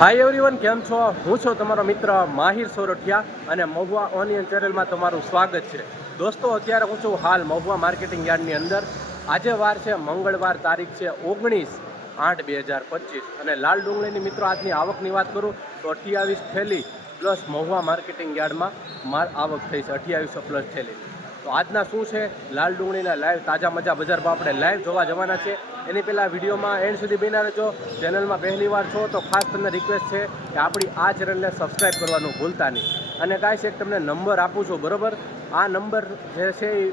Hi everyone કેમ છો? હું છું તમારો મિત્ર માહિર સોરઠિયા અને મહુવા ઓનિયન ચેનલમાં તમારું સ્વાગત છે. દોસ્તો, અત્યારે હું છું હાલ મહુવા માર્કેટિંગ યાર્ડની અંદર. આજે વાર છે, મંગળવાર તારીખ છે, ઓગણીસ આઠ બે હજાર પચીસ. અને લાલ ડુંગળીની મિત્રો, આજની આવકની વાત કરું તો અઠ્યાવીસ થેલી, પ્લસ મહુવા માર્કેટિંગ યાર્ડમાં માર આવક થઈ છે, અઠ્યાવીસો પ્લસ થેલી. તો આજના શું છે? લાલ ડુંગળીના લાઈવ તાજા મજા બજાર આપણે લાઈવ જોવા જવાના છે એની પહેલાં વિડીયોમાં એન્ડ સુધી બન્યા રહેજો. ચેનલમાં પહેલી વાર છો તો ખાસ તમને રિક્વેસ્ટ છે કે આપણી આ ચેનલને સબસ્ક્રાઈબ કરવાનું ભૂલતા નહીં. અને કાંઈ છે તમને નંબર આપું છું, બરાબર? આ નંબર જે છે એ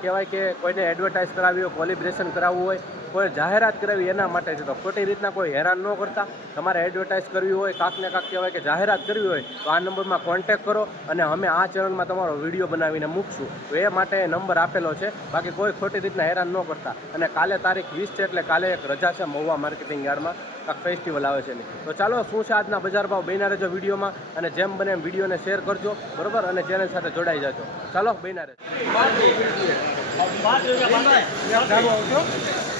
કહેવાય કે કોઈને એડવર્ટાઇઝ કરાવી હોય કોલિબ્રેશન કરાવવું હોય કોઈ જાહેરાત કરાવી એના માટે છે તો ખોટી રીતના કોઈ હેરાન ન કરતા. તમારે એડવર્ટાઇઝ કરવી હોય કાંક ને કાંક કહેવાય કે જાહેરાત કરવી હોય, તો આ નંબરમાં કોન્ટેક્ટ કરો અને અમે આ ચેનલમાં તમારો વીડિયો બનાવીને મૂકશું. તો એ માટે નંબર આપેલો છે. બાકી કોઈ ખોટી રીતના હેરાન ન કરતા. અને કાલે તારીખ વીસ છે એટલે કાલે એક રજા છે મહુવા માર્કેટિંગ યાર્ડમાં. કાંક ફેસ્ટિવલ આવે છે તો ચાલો, શું છે આજના બજાર ભાવ? બન્યા રહેજો વિડીયોમાં અને જેમ બને એમ વિડીયોને શેર કરજો. બરોબર? અને ચેનલ સાથે જોડાઈ જાજો. ચાલો બન્યા રહેજો.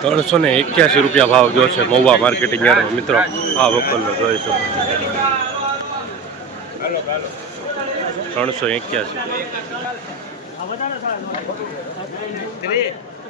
ત્રણસો ને એક્યાસી રૂપિયા ભાવ ગયો છે મહુવા માર્કેટિંગ યાર મિત્રો, આ વકલનો જોઈ શકો ત્રણસો એક્યાસી.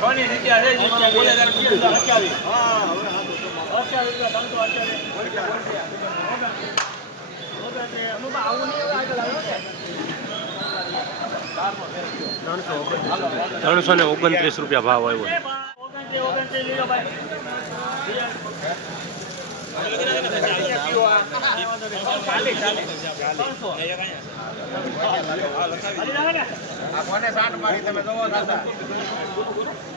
ઘણી જગ્યા હા હવે ત્રણસો ને ઓગણત્રીસ રૂપિયા ભાવ આવ્યો આ કોને સાંઠ મારી તમે જોવો દાદા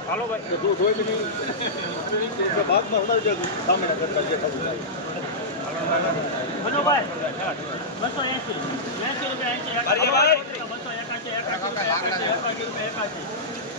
હાલો ભાઈ બધું જોઈ લીધું બાદમાં હડાવી જતું સામે કરતા જે થતું ભાઈ, બસો એસી એસી રૂપિયા એસી બસો એકાસી એકાસી રૂપિયા એકાસી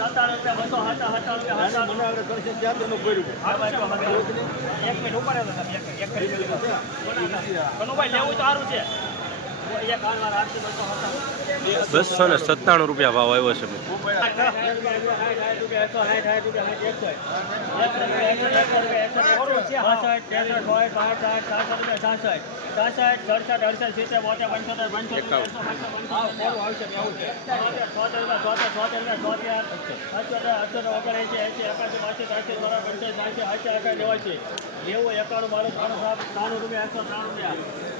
ન હોય તો હોય તો ચાલો એક મિનિટ બકા લેવું તો સારું છે. બસો ને સત્તાણું રૂપિયા ભાવ આવ્યો છે. લેવું એકાણું બાળક ત્રાણું રૂપિયા, એકસો ત્રણ રૂપિયા.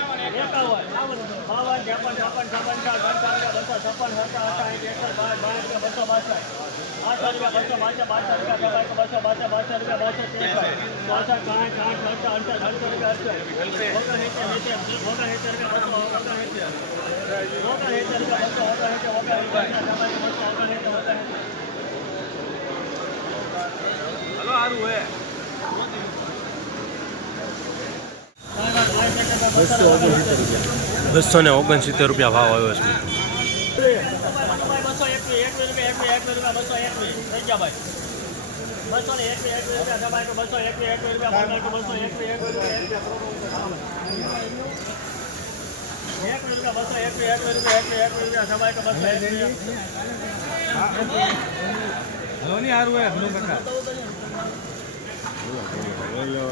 આવ્યો બસો એકાણું આ ફરીથી કાલે અને અનિલ તો આવ્યો બસો ને ઓગણસિત્તેર રૂપિયા ભાવ આવ્યો છે મિત્રો. બસો એકવીસ એકવીસ રૂપિયા એકવીસ એકવીસ રૂપિયા બસો થઈ ગયા ભાઈ બસો ને એકવીસ એકવીસ રૂપિયા દબાઈ તો બસો એકવીસ એકવીસ રૂપિયા પંદર તો બસો એકવીસ એકવીસ રૂપિયા એકવીસ રૂપિયા સારું એકવીસ રૂપિયા એકવીસ એકવીસ રૂપિયા દબાઈ તો બસો એકવીસ બાવીસ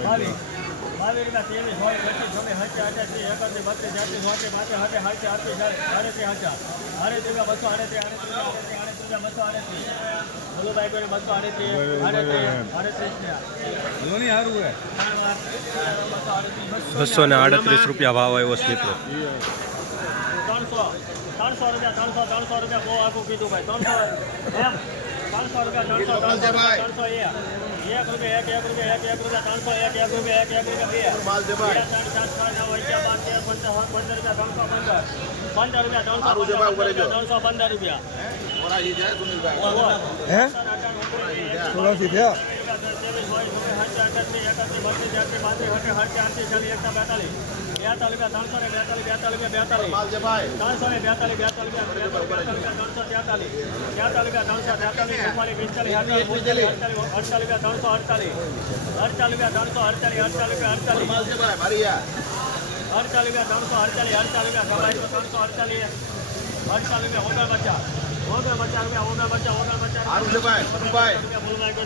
બાવીસ રૂપિયા ત્રેવીસ હોય પચીસ છવ્વીસ હજાર અઠાસી એકાસી બત્રીસ ચાલીસ હાથે હાથે આડત્રીસ રૂપિયા બસો આડે આડે રૂપિયા બસો ભલુભાઈ કોઈ બસો આડત્રીસ બસો ને આડત્રીસ રૂપિયા ભાવ આવ્યો છે મિત્રો. ત્રણસો ત્રણસો રૂપિયા ત્રણસો ત્રણસો રૂપિયા બહુ આખું કીધું ભાઈ ત્રણસો. એમ ત્રણસો રૂપિયા ત્રણસો ત્રણસો ત્રણસો એક રૂપિયા. એક એક રૂપિયા એક એક રૂપિયા ત્રણસો એક એક રૂપિયા એક એક રૂપિયા બે ત્રણ ચાર છ નવ અગિયાર બાર તેર પંદર પંદર રૂપિયા. ત્રણસો પંદર પંદર રૂપિયા ત્રણસો પંદર પંદર રૂપિયા ત્રણસો પંદર રૂપિયા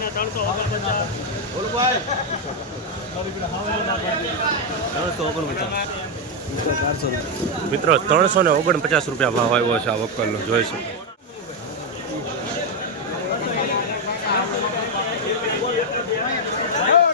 હે ત્રણસો સોળાસી થયા મિત્રો ત્રણસો ને ઓગણપચાસ રૂપિયા ભાવ આવ્યો છે આ વકલનો જોઈ શકો. થયા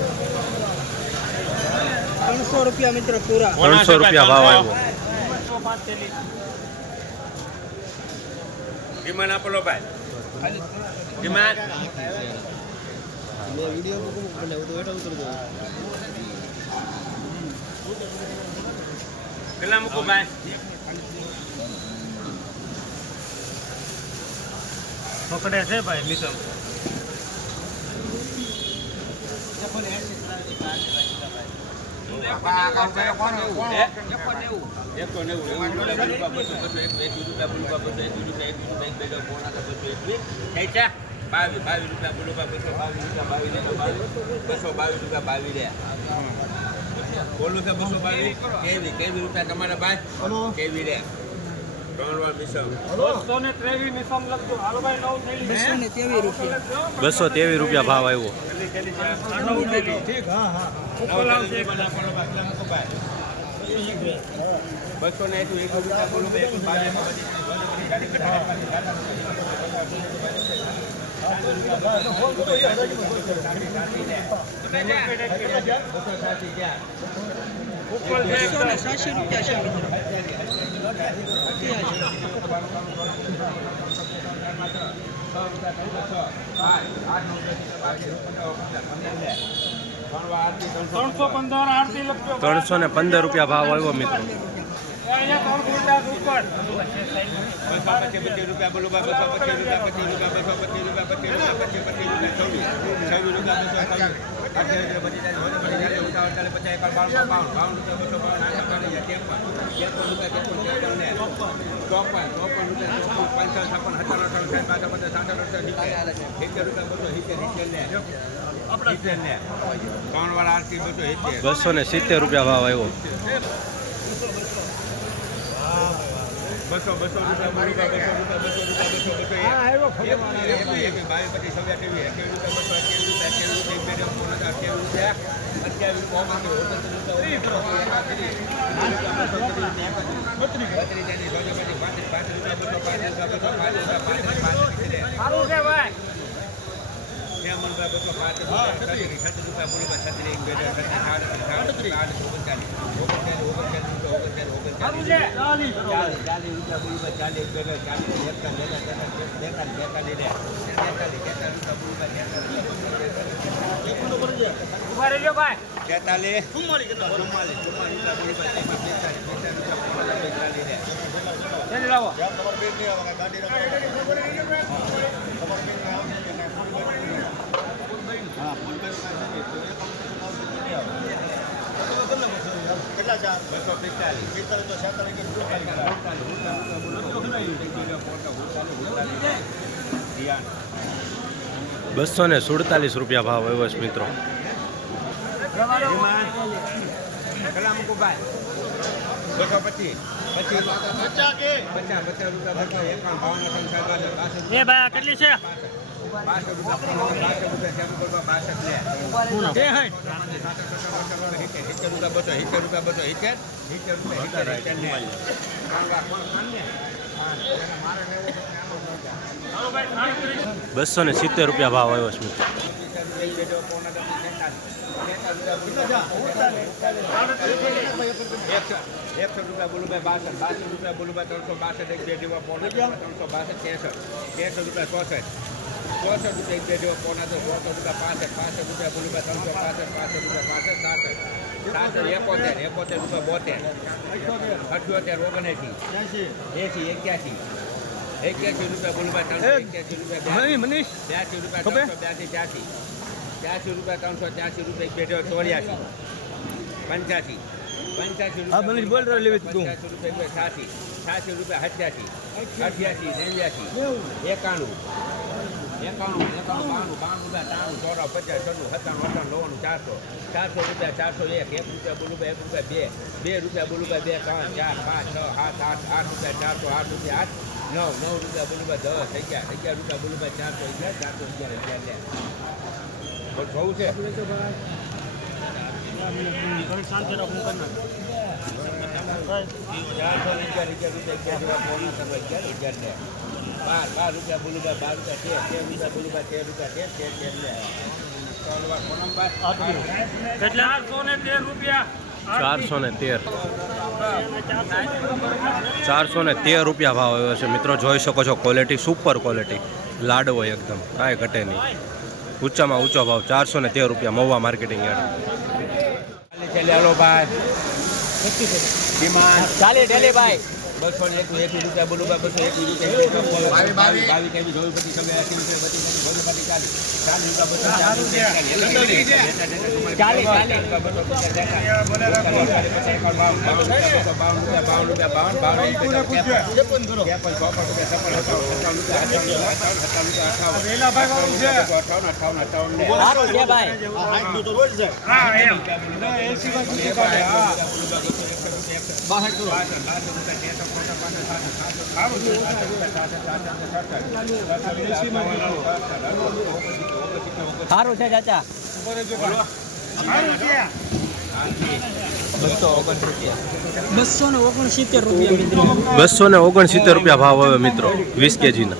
ત્રણસો રૂપિયા મિત્ર પૂરા ત્રણસો રૂપિયા ભાવ આવ્યો ડિમાન્ડ આપેલો ભાઈ ડિમાન્ડ કેટલા મૂકું ભાઈ પકડે છે ભાઈ મિશન એકસો નેવું. બાવીસ બાવીસ રૂપિયા બોલો બસો બાવીસ રૂપિયા બાવીસ લે બાવીસ બસો બાવીસ રૂપિયા બાવીસ લે બોલું છે બસો બાવીસ કેવી કેવી રૂપિયા તમારા ભાઈ કેવી રે બસો ત્રેવીસ રૂપિયા. ભાવ આવ્યો. બસો ને રૂપિયા છે ત્રણસો ને પંદર રૂપિયા ભાવ આવ્યો મિત્રો. ચોપન ચોપન રૂપિયા પંચાવન છપ્પન અઠાવન સાઠ બાસઠ પચાસ સાઠ અઠાવન સિત્તેર રૂપિયા બસો સિત્તેર સિત્તેર ત્રણ વાર આરતી બસો ને સિત્તેર રૂપિયા ભાવ આવ્યો. બસો બસો રૂપિયા બસો રૂપિયા બસો રૂપિયા બસો એક બાવીસ પચીસ અઠ્યાવીસ અઠ્યાવીસ રૂપિયા બસો અઠ્યાવીસ રૂપિયા અઠ્યાવીસ રૂપિયા બે ત્રણ ચાર અઠ્યાવીસ રૂપિયા અઠ્યાવીસ રૂપિયા ઓગણત્રીસ બત્રીસ તેત્રીસ ચોત્રીસ પચીસ પાંત્રીસ પાંત્રીસ રૂપિયા બસો પાંત્રીસ રૂપિયા બસો પાંત્રીસ રૂપિયા પાંત્રીસ પાંત્રીસ તેતાલીસ ચુમ્માલીસ ચુમ્માલીસ ચુમ્માલીસ રૂપિયા બોલી બેતાલીસ બેતાલીસ રૂપિયા બેતાલીસ રે જલ્દી લાવો બસો ને સુડતાલીસ રૂપિયા ભાવ આવ્યો છે મિત્રો. કેટલી છે? બસો બસો ને સિત્તેર રૂપિયા ભાવ આવ્યો છે. એકસો રૂપિયા બોલું ભાઈ બાસઠ બાસઠ રૂપિયા બોલું ભાઈ ત્રણસો બાસઠ, એક બે જેવા પોણા, ત્રણસો બાસઠ, ત્રેસઠ ત્રેસઠ રૂપિયા ચોસઠ ચોસઠ રૂપિયા એક બે જેવા પોણા તો ચોસઠ રૂપિયા પાસઠ પાસઠ રૂપિયા બોલું ભાઈ ત્રણસો પાસઠ પાસઠ રૂપિયા પાસઠ સાસઠ સાસઠ એકોતેર એકોતેર રૂપિયા બોતેર અઠ્યોતેર ઓગણએંસી એંસી એક્યાસી એક્યાસી રૂપિયા બોલું ભાઈ ત્રણસો એક્યાસી રૂપિયા બ્યાસી રૂપિયા ત્રણસો બ્યાસી ત્યાસી ત્યાસી રૂપિયા ત્રણસો ત્યાસી રૂપિયા એક બે ચોર્યાસી પંચ્યાસી પંચ્યાસી રૂપિયા બોલ પંચ્યાસી રૂપિયા છ્યાસી છ્યાસી રૂપિયા સત્યાસી અઠ્યાસી નેવ્યાસી એકાણું એકાણું એકાણું બાણું બાણું રૂપિયા ત્રાણું ચોરા પચાસ છન્નું સત્તાણું અઠાણું નવ્વાણું ચારસો ચારસો રૂપિયા ચારસો એક એક રૂપિયા બોલું એક રૂપિયા બે બે રૂપિયા બોલું બે ત્રણ ચાર પાંચ છ સાત આઠ આઠ રૂપિયા ચારસો આઠ રૂપિયા આઠ નવ નવ રૂપિયા બોલું દસ અગિયાર અગિયાર રૂપિયા બોલું ચારસો અગિયાર ચારસો અગિયાર અગિયાર લે બહુ છે ચારસો અગિયાર અગિયાર રૂપિયા અગિયાર અગિયાર લે બાર બાર રૂપિયા બોલું બાર બાર રૂપિયા તેર તેર રૂપિયા બોલું તેર રૂપિયા. તેર તેર તેર લે ચારસો ને તેર રૂપિયા. ચારસો ને તેર. ચારસો ને તેર રૂપિયા ભાવ આવ્યો છે. મિત્રો જોઈ શકો છો ક્વોલિટી સુપર ક્વોલિટી લાડવો એકદમ કાંઈ ઘટે નહીં. ઊંચામાં ઊંચો ભાવ ચારસો ને તેર રૂપિયા મહુવા માર્કેટિંગ યાર્ડ. ચાલે ભાઈ. એક બસો ને એકવીસ એકવીસ રૂપિયા બોલું બસો એકવીસ રૂપિયા બાવીસ બાવીસ બાવીસ ત્રેવીસ ચોવીસ એસી રૂપિયા બત્રીસ બોલું પાટી ચાલીસ ચાલીસ રૂપિયા બસો ચાલીસ ચાલીસ, ચાલીસ. બસો બાવન રૂપિયા બાવન રૂપિયા બાવન બાવન ત્રેપન ચોપન રૂપિયા છપ્પન અઠાવન સત્તાવન રૂપિયા અઠાવન સત્તાવન રૂપિયા અઠાવન અઠાવન અઠાવન ને સારું છે ભાઈ હા એમ સારું છે ચાચા સારું છે બસો ને ઓગણસિત્તેર રૂપિયા મિત્રો બસો ને ઓગણસિત્તેર રૂપિયા ભાવ આવે મિત્રો, વીસ કેજીના.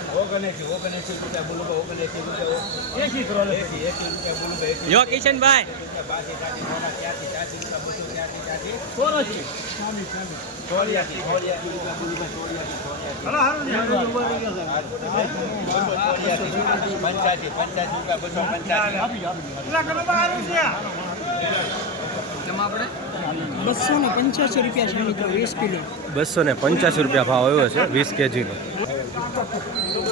કિશનભાઈ પંચ્યાસી રૂપિયા બસો ને પંચ્યાસી રૂપિયા છે મિત્રો વીસ કિલો. બસો ને પંચ્યાસી રૂપિયા ભાવ આવ્યો છે વીસ કેજીનો.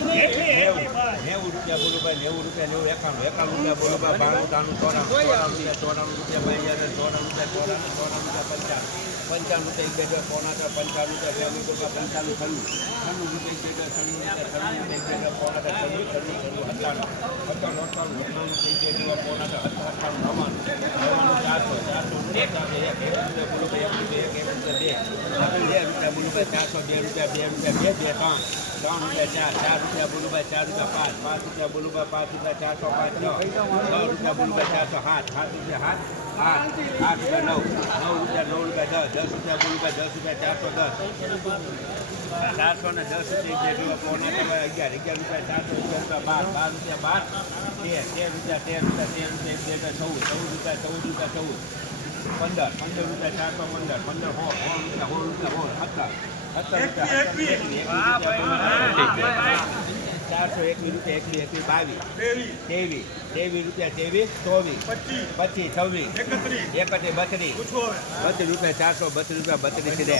નેવું નેવું રૂપિયા, નેવું, એકાણું. એકાણું રૂપિયા બોલું ભાઈ બાણું ત્રાણું ચોરાણું રૂપિયા ચોરાણું રૂપિયા ભાઈ ચોરાણું રૂપિયા, ચોરાણું ચોરાણું રૂપિયા, પંચાણું. રૂપિયા એક બે પોણા ત્રણ પંચાણું રૂપિયા બે રૂપિયા પંચાણું છન્નું. છન્નું રૂપિયા એક બે છન્નું એક બે પોણા ત્રણ છન્નું છન્નું છન્નું, અઠ્ઠાણું. અઠ્ઠાણું અઠ્ઠાણું અઠ્ઠાણું રૂપિયા એક બે એક એક રૂપિયા બોલું ભાઈ, એક રૂપિયા, એક એક રૂપિયા ચારસો, બે રૂપિયા બે રૂપિયા, બે બે, ત્રણ. ત્રણ રૂપિયા ચાર ચાર રૂપિયા બોલું ભાઈ, ચાર રૂપિયા પાંચ પાંચ રૂપિયા બોલું ભાઈ, પાંચ રૂપિયા ચારસો, પાંચ, છ. છ રૂપિયા બોલું ભાઈ, ચારસો, સાત સાત રૂપિયા સાત, આઠ આઠ રૂપિયા નવ નવ રૂપિયા નવ રૂપિયા દસ દસ રૂપિયા બોલું ભાઈ, દસ રૂપિયા ચારસો, દસ. ચારસો ને દસ રૂપિયા રૂપિયા પોણા અગિયાર અગિયાર રૂપિયા ચારસો રૂપિયા બાર બાર રૂપિયા બાર, તેર તેર રૂપિયા તેર રૂપિયા તેર રૂપિયા ચૌદ ચૌદ રૂપિયા ચૌદ રૂપિયા, ચૌદ. પંદર પંદર રૂપિયા ચારસો પંદર પંદર હો હો રૂપિયા હો રૂપિયા હો સત્તર સત્તર ચારસો એકવીસ રૂપિયા એકવીસ એકવીસ બાવીસ ત્રેવીસ. ત્રેવીસ રૂપિયા ત્રેવીસ ચોવીસ પચીસ. છવ્વીસ એકત્રીસ. બત્રીસ બત્રીસ રૂપિયા ચારસો બત્રીસ રૂપિયા બત્રીસ દે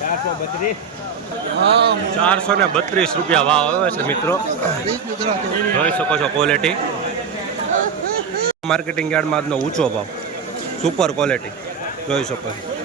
ચારસો બત્રીસ. ચારસો ને બત્રીસ રૂપિયા વાવ આવે છે મિત્રો. જોઈ શકો છો ક્વોલિટી માર્કેટિંગ યાર્ડમાં આજનો ઊંચો ભાવ. સુપર ક્વોલિટી જોઈ શકો છો.